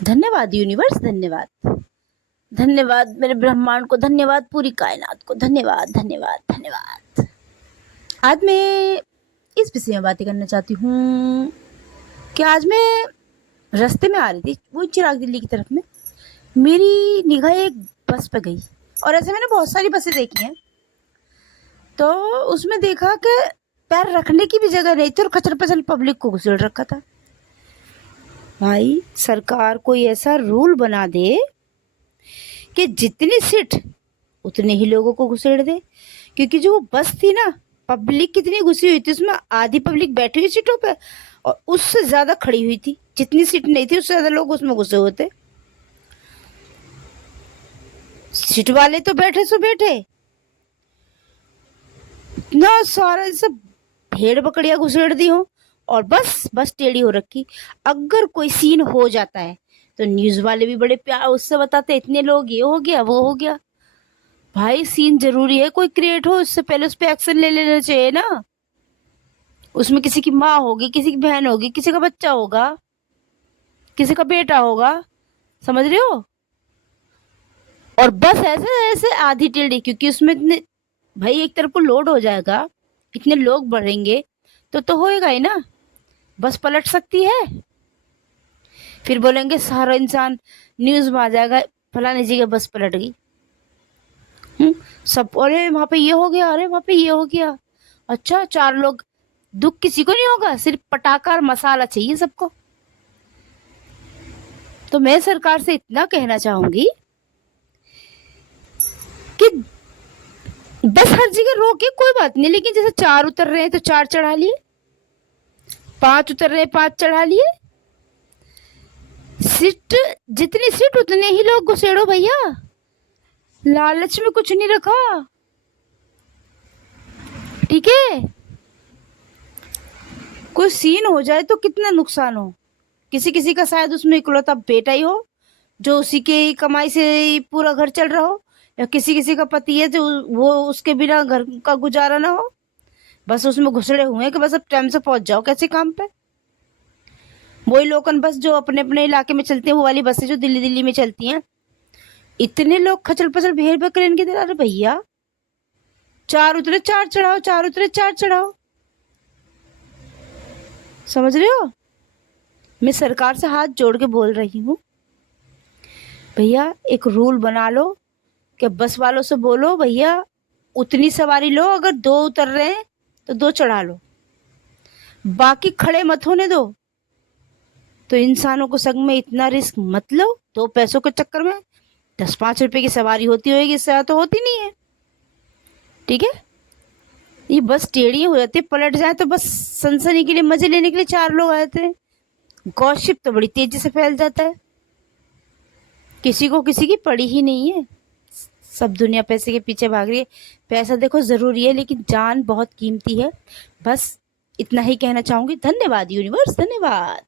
धन्यवाद यूनिवर्स, धन्यवाद। धन्यवाद मेरे ब्रह्मांड को, धन्यवाद पूरी कायनात को, धन्यवाद धन्यवाद धन्यवाद। आज मैं इस विषय में बातें करना चाहती हूँ कि आज मैं रास्ते में आ रही थी, वो चिराग दिल्ली की तरफ में, मेरी निगाह एक बस पे गई। और ऐसे मैंने बहुत सारी बसें देखी हैं, तो उसमें देखा कि पैर रखने की भी जगह नहीं थी और कचर पचल पब्लिक को घुसेड़ रखा था। भाई सरकार कोई ऐसा रूल बना दे कि जितनी सीट उतने ही लोगों को घुसेड़ दे, क्योंकि जो वो बस थी ना, पब्लिक कितनी घुसी हुई थी उसमें, आधी पब्लिक बैठी हुई सीटों पे और उससे ज्यादा खड़ी हुई थी। जितनी सीट नहीं थी उससे ज्यादा लोग उसमें घुसे हुए थे। सीट वाले तो बैठे सो बैठे, इतना सारा सब भेड़ बकरियां घुसेड़ दी हो और बस टेढ़ी हो रखी। अगर कोई सीन हो जाता है तो न्यूज वाले भी बड़े प्यार उससे बताते, इतने लोग ये हो गया वो हो गया। भाई सीन जरूरी है कोई क्रिएट हो, उससे पहले उस पर एक्शन ले लेना चाहिए ना। उसमें किसी की माँ होगी, किसी की बहन होगी, किसी का बच्चा होगा, किसी का बेटा होगा, समझ रहे हो। और बस ऐसे ऐसे आधी टेढ़ी, क्योंकि उसमें इतने, भाई एक तरफ को लोड हो जाएगा, इतने लोग बढ़ेंगे तो होएगा ही ना, बस पलट सकती है। फिर बोलेंगे सारा इंसान न्यूज में आ जाएगा, फलाने जी का बस पलट गई। सब अरे वहां पे ये हो गया, अरे वहां पे ये हो गया। अच्छा 4 लोग, दुख किसी को नहीं होगा, सिर्फ पटाखा और मसाला चाहिए सबको। तो मैं सरकार से इतना कहना चाहूंगी कि बस हर जगह रोके कोई बात नहीं, लेकिन जैसे 4 उतर रहे हैं तो 4 चढ़ा लिए, 5 उतर रहे हैं 5 चढ़ा लिए। सीट जितनी सीट उतने ही लोग घुसेड़ो भैया, लालच में कुछ नहीं रखा, ठीक है। कोई सीन हो जाए तो कितना नुकसान हो, किसी किसी का शायद उसमें इकलौता बेटा ही हो जो उसी के कमाई से ही पूरा घर चल रहा हो, या किसी किसी का पति है जो वो उसके बिना घर का गुजारा ना हो, बस उसमें घुसड़े हुए हैं कि बस अब टाइम से पहुंच जाओ कैसे काम पे। वही लोकन बस जो अपने अपने इलाके में चलती है, वो वाली बसें जो दिल्ली दिल्ली में चलती हैं, इतने लोग खचल पचल भेड़ बकरे इनकी तरह। अरे भैया 4 उतरे 4 चढ़ाओ, 4 उतरे 4 चढ़ाओ, समझ रहे हो। मैं सरकार से हाथ जोड़ के बोल रही हूँ, भैया एक रूल बना लो कि बस वालों से बोलो भैया उतनी सवारी लो, अगर 2 उतर रहे हैं तो 2 चढ़ा लो, बाकी खड़े मत होने दो। तो इंसानों को संग में इतना रिस्क मत लो, 2 पैसों के चक्कर में। 10-5 रुपए की सवारी होती होगी, इससे ज्यादा तो होती नहीं है, ठीक है। ये बस टेढ़ी हो जाती है, पलट जाए तो बस सनसनी के लिए, मजे लेने के लिए 4 लोग आए थे। गॉसिप तो बड़ी तेजी से फैल जाता है, किसी को किसी की पड़ी ही नहीं है। सब दुनिया पैसे के पीछे भाग रही है। पैसा देखो जरूरी है, लेकिन जान बहुत कीमती है। बस इतना ही कहना चाहूंगी। धन्यवाद यूनिवर्स, धन्यवाद।